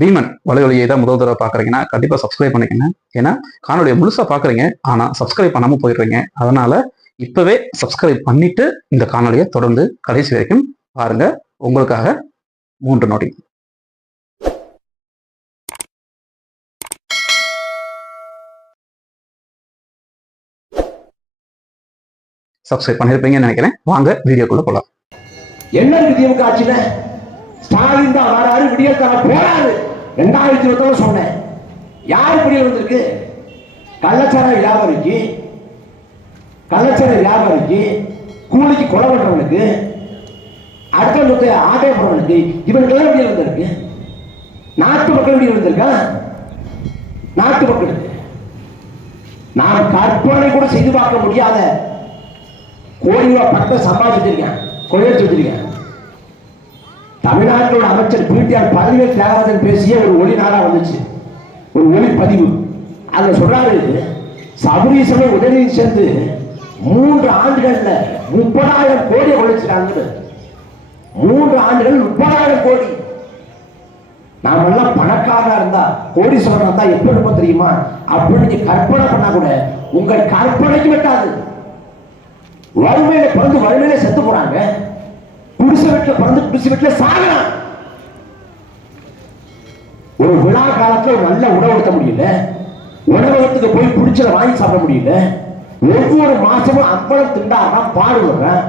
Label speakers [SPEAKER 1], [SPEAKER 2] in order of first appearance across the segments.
[SPEAKER 1] பீமன் வலைவலியை தான் முதல் தடவை பார்க்குறீங்கன்னா கண்டிப்பாக சப்ஸ்கிரைப் பண்ணிக்கங்க. ஏன்னா காணொலியை முழுசாக பார்க்குறீங்க ஆனால் சப்ஸ்கிரைப் பண்ணாமல் போயிடுறீங்க. அதனால இப்போவே சப்ஸ்கிரைப் பண்ணிட்டு இந்த காணொலியை தொடர்ந்து கடைசி வரைக்கும் பாருங்க. உங்களுக்காக மூன்று நொடி. சப்ஸ்கிரைப் பண்ணியிருப்பீங்கன்னு நினைக்கிறேன். வாங்க வீடியோக்குள்ளே போகலாம்
[SPEAKER 2] என்ன இருக்கு திமுக ஸ்டாலின் தான் வராரு விடியல் தர போறாரு. ரெண்டாயிரத்தி இருபத்தி சொன்னேன். யார் இப்படி வந்திருக்கு? கள்ளச்சார வியாபாரிக்கு கள்ளச்சார வியாபாரிக்கு கூலிக்கு கொலை பண்றவனுக்கு அடுத்த ஆட்டை போறவனுக்கு இவனுக்கெல்லாம் விடியல் வந்திருக்கு? நாட்டு மக்கள் விடியல் வந்திருக்கா? நாட்டு மக்களுக்கு நான் கற்பனை கூட செய்து பார்க்க முடியாத கோடி ரூபாய் பணத்தை சம்பாதிச்சு வச்சிருக்கேன் வச்சிருக்கேன். தமிழ்நாட்டோட அமைச்சர் பிடிஆர் பதவியை தியாகராஜன் பேசிய ஒரு ஒளி நாடா வந்துச்சு. ஒரு ஒளி பதிவு. அதுல சொல்றாரு சபரீசனை உதவி சேர்ந்து மூன்று ஆண்டுகள்ல முப்பதாயிரம் கோடி உழைச்சிட்டாங்க மூன்று ஆண்டுகள் முப்பதாயிரம் கோடி. நாம எல்லாம் பணக்காரா இருந்தா கோடீஸ்வரன் இருந்தா எப்படி இருப்போம் தெரியுமா? அப்படின்னு கற்பனை பண்ணா கூட உங்கள் கற்பனைக்கு வெட்டாது. வறுமையில பிறந்து வறுமை வீட்டுல வீட்டில் சாகலாம் ஒரு விழா காலத்துல ஒரு நல்ல உணவடுத்த முடியல. உணவகத்துக்கு போய் பிடிச்சத வாங்கி சாப்பிட முடியல. ஒவ்வொரு மாசமும் அம்பளம் திண்டாடுறான் பாடுபடுறேன்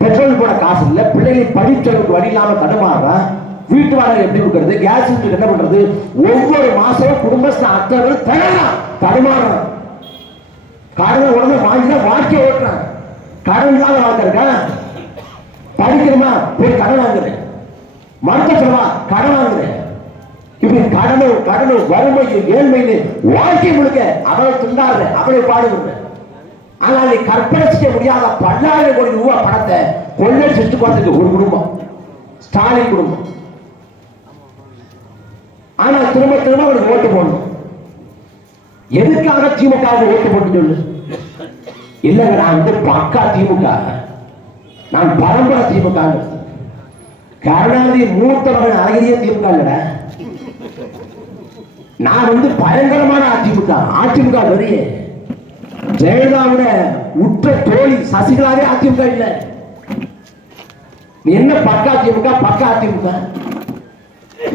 [SPEAKER 2] பெட்ரோல் போட காசு இல்லை. பிள்ளைகளை படிச்சவருக்கு வழி இல்லாம தடுமாறுறேன் வீட்டு வாடகை எப்படி கொடுக்கறது? கேஸ் சிலிண்டர் என்ன பண்றது? ஒவ்வொரு மாசமும் குடும்பஸ்த அத்தனை பேரும் தடலாம் தடுமாறுறான் கடனை உடனே வாங்கி தான் வாழ்க்கை ஓட்டுறான் கடன் இல்லாத வாழ்க்கை இருக்கா? படிக்கிறோமா போய் கடன் வாங்குறேன். மருத்துவ செலவா? கடன் வாங்குறேன். இப்படி கடனும் கடனும் வறுமைக்கு ஏழ்மைன்னு வாழ்க்கை முழுக்க அவளை துண்டாடுற அவளை பாடுகிற ஆனால் நீ கற்பனை செய்ய முடியாத பல்லாயிரம் கோடி ரூபாய் பணத்தை கொள்ளை செஞ்சு போறதுக்கு ஒரு குடும்பம். ஸ்டாலின் குடும்பம். ஆனால் திரும்ப திரும்ப அவனுக்கு ஓட்டு போடணும். எதுக்காக திமுக ஓட்டு போட்டு சொல்லு இல்லைங்க நான் வந்து பக்கா திமுக. நான் பரம்பரை திமுக கருணாநிதி மூத்த மகன் அழகிரிய திமுக இல்லடா. நான் வந்து பயங்கரமான அதிமுக அதிமுக வெறிய. ஜெயலலிதாவோட உற்ற தோழி சசிகலாவே அதிமுக இல்ல. என்ன பக்கா அதிமுக பக்கா அதிமுக?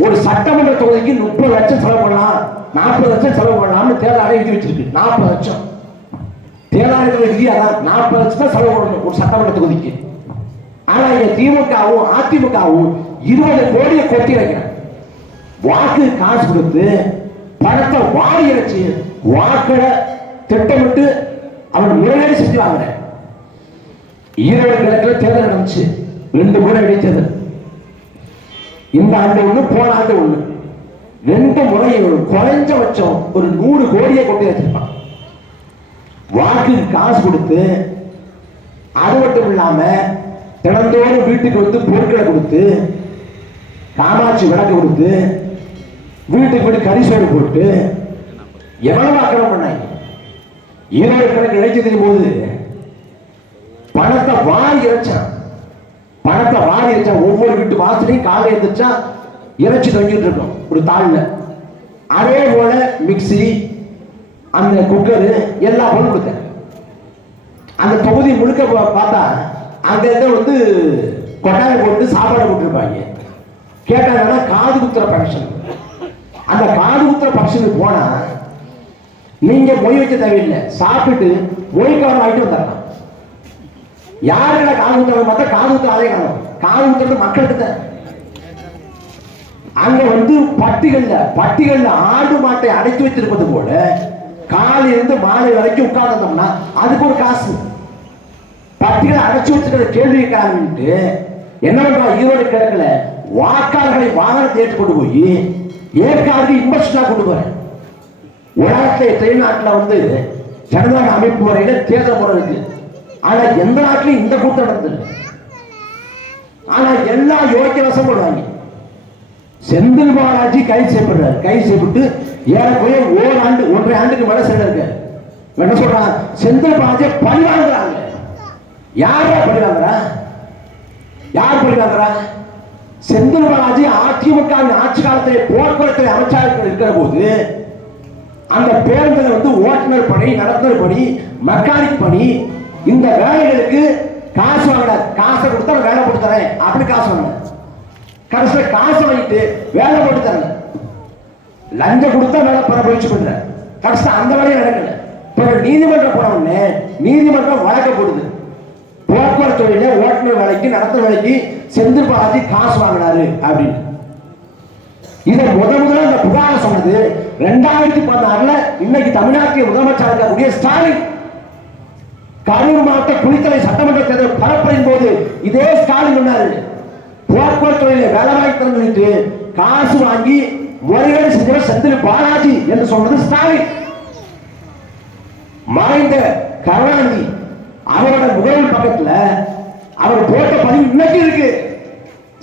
[SPEAKER 2] ஒரு சட்டமன்ற தொகுதிக்கு முப்பது லட்சம் செலவு பண்ணலாம். நாற்பது லட்சம் செலவு பண்ணலாம்னு தேர்தல் எழுதி வச்சிருக்கு. நாற்பது லட்சம். தேர்தல் விதி அதான் நாற்பது லட்சம் தான் செலவு பண்ணணும் ஒரு சட்டமன்ற தொகுதிக்கு. ஆனா இங்க திமுகவும் அதிமுகவும் இருபது கோடியை கொட்டி வைக்கிறாங்க வாக்கு காசு கொடுத்து பணத்தை வாரி இறைச்சி வாக்களை திட்டமிட்டு அவன் முறையீடு செஞ்சு வாங்குறேன் ஈரோடு கிழக்கில் தேர்தல் நடந்துச்சு. ரெண்டு முறை இடைத்தேர்தல். இந்த ஆண்டு ஒண்ணு போன ஆண்டு ஒண்ணு. ரெண்டு முறை குறைஞ்சபட்சம் ஒரு நூறு கோடியை கொண்டு வச்சிருப்பான் வாக்கு காசு கொடுத்து அது மட்டும் இல்லாம தினந்தோறும் வீட்டுக்கு வந்து பொருட்களை கொடுத்து காமாட்சி விளக்கு கொடுத்து வீட்டுக்கு வீடு கரிசோடு போட்டு எவ்வளவு அக்கிரமம் பண்ணாங்க? ஈரோடு கணக்கு இழைச்சதின் போது பணத்தை வாரி இறைச்சான் பணத்தை வாரி இறைச்சான் ஒவ்வொரு வீட்டு வாசலையும் காலை எழுந்திரிச்சா இறைச்சி தொங்கிட்டு இருக்கோம். ஒரு தாழ்ல அதே போல மிக்ஸி அந்த குக்கரு எல்லா பொருளும் கொடுத்தேன். அந்த தொகுதி முழுக்க பார்த்தா அங்க இருந்து வந்து கொட்டாயம் போட்டு சாப்பாடு போட்டுருப்பாங்க கேட்டாங்கன்னா காது குத்துற ஃபங்க்ஷன் அந்த காது குத்துற ஃபங்க்ஷனுக்கு போனா நீங்க மொய் வைக்க தேவையில்லை. சாப்பிட்டு மொய் கவர் வாங்கிட்டு வந்துடலாம். யாருல காது குத்துறது பார்த்தா காது குத்துற அதே காணும். காது குத்துறது மக்களுக்கு தான் அங்க வந்து பட்டிகள்ல பட்டிகள்ல ஆடு மாட்டை அடைத்து வைத்திருப்பது போல காலிலிருந்து இருந்து மாலை வரைக்கும் உட்கார்ந்தோம்னா அதுக்கு ஒரு காசு. பட்டிகளை அடைச்சு வச்சுக்கிற கேள்வி கேட்கறாங்கன்ட்டு என்ன பண்றா ஈரோடு கிழக்குல வாக்காளர்களை வாகனத்தை ஏற்று கொண்டு போய் ஏற்காடு இன்வெஸ்டா கொண்டு போறேன். உலகத்தை தமிழ்நாட்டில் வந்து ஜனநாயக அமைப்பு முறையில தேர்தல் முறை இருக்கு. ஆனா எந்த நாட்டிலும் இந்த கூட்டம் நடந்தது ஆனா எல்லா யோக்கிய வசம் போடுவாங்க செந்தில் பாலாஜி கைது செய்யப்படுறார் கைது செய்யப்பட்டு ஏறக்குறைய ஓராண்டு ஒன்றரை ஆண்டுக்கு மேல சில என்ன சொல்றான் செந்தில் பாலாஜி பழி வாங்குறாங்க. யாரா பழி யார் பழி செந்தில் பாலாஜி அதிமுக ஆட்சி காலத்தில் போக்குவரத்து அமைச்சர்கள் இருக்கிற போது அந்த பேருந்தில் வந்து ஓட்டுநர் பணி நடத்துனர் பணி மெக்கானிக் பணி இந்த வேலைகளுக்கு காசு வாங்கின காசை கொடுத்தா வேலை போட்டு தரேன். அப்படி காசு வாங்கின கடைசியில் காசு வாங்கிட்டு வேலை போட்டு தரல லஞ்சம் கொடுத்தா வேலை பெற முயற்சி பண்ற கடைசியில் அந்த வேலையும் நடக்கல. இப்போ நீதிமன்றம் போன உடனே நீதிமன்றம் வழக்க போடுது. போக்குவரத்து தொழில ஓட்டுநர் வேலைக்கு நடத்துற வேலைக்கு செந்தில் பாலாஜி காசு வாங்கினாரு அப்படின்னு. இதை முத முதல்ல இந்த புகார சொன்னது ரெண்டாயிரத்தி பதினாறுல இன்னைக்கு தமிழ்நாட்டில் முதலமைச்சர் இருக்கக்கூடிய ஸ்டாலின். கரூர் மாவட்ட குளித்தலை சட்டமன்ற தேர்தல் பரப்புரையின் போது இதே ஸ்டாலின் சொன்னாரு. போக்குவரத்து துறையில வேலை வாய்ப்பு காசு வாங்கி முறைகேடு செஞ்சவர் செந்தில் பாலாஜி என்று சொன்னது ஸ்டாலின். மறைந்த கருணாநிதி அவரோட முகவரி பக்கத்துல அவர் போட்ட பதிவு இன்னைக்கு இருக்கு.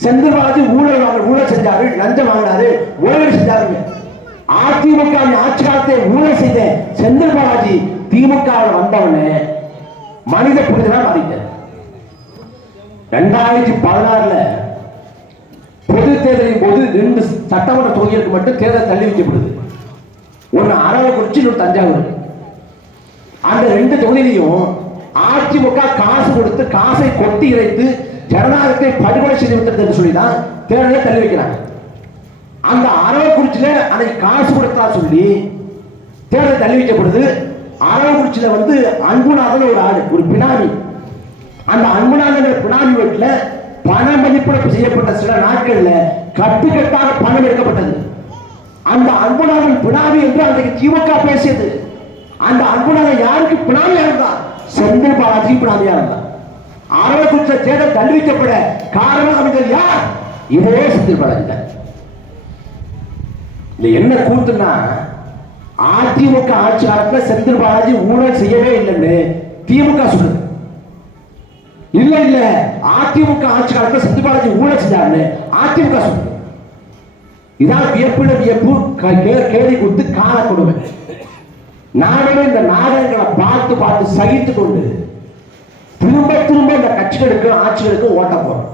[SPEAKER 2] செந்தில் பாலாஜி ஊழல் வாங்க ஊழல் செஞ்சாரு லஞ்சம் வாங்கினாரு ஊழல் செஞ்சாருங்க. அதிமுக ஆட்சி காலத்தை ஊழல் செய்தேன் செந்தில் பாலாஜி திமுக வந்தவனே மனித புரிதலா மாறிட்டார். ரெண்டாயிரத்தி பதினாறுல பொது தேர்தலின் போது ரெண்டு சட்டமன்ற தொகுதிகளுக்கு மட்டும் தேர்தல் தள்ளி வைக்கப்படுது. ஒன்னு அரவக்குறிச்சி இன்னொரு தஞ்சாவூர். அந்த ரெண்டு தொகுதியிலையும் அதிமுக காசு கொடுத்து காசை கொட்டி இறைத்து ஜனநாயகத்தை படுகொலை செய்து விட்டது என்று சொல்லி தான் தேர்தலை தள்ளி வைக்கிறாங்க. அந்த அரவக்குறிச்சியில அன்னைக்கு காசு கொடுத்தா சொல்லி தேர்தல் தள்ளி வைக்கப்படுது. அரவக்குறிச்சியில வந்து அன்புநாதன் ஒரு ஆடு ஒரு பினாமி. அந்த அன்புநாதன் பினாமி வீட்டில் பண மதிப்பிழப்பு செய்யப்பட்ட சில நாட்கள்ல கட்டுக்கட்டாக பணம் எடுக்கப்பட்டது. அந்த அன்புநாதன் பினாமி என்று அன்றைக்கு திமுக பேசியது. அந்த அன்புநாதன் யாருக்கு பினாமியா இருந்தா செந்தில் பாலாஜி பினாமியா இருந்தார் அரவக்குறிச்ச சேதம் தண்டிக்கப்பட காரணம் அமைச்சர் யார்? இதே செந்தில் பாலாஜி தான் இது என்ன கூத்துன்னா அதிமுக ஆட்சி காலத்துல செந்தில் பாலாஜி ஊழல் செய்யவே இல்லைன்னு திமுக சொல்லுது. இல்ல இல்ல. அதிமுக ஆட்சி காலத்துல செந்தில் பாலாஜி ஊழல் செஞ்சாருன்னு அதிமுக சொல்லுது. இதான் வியப்புல வியப்பு கேள்வி கொடுத்து கால கொடுமை. நாங்களே இந்த நாடகங்களை பார்த்து பார்த்து சகித்து கொண்டு திரும்ப திரும்ப இந்த கட்சிகளுக்கும் ஆட்சிகளுக்கும் ஓட்ட போறோம்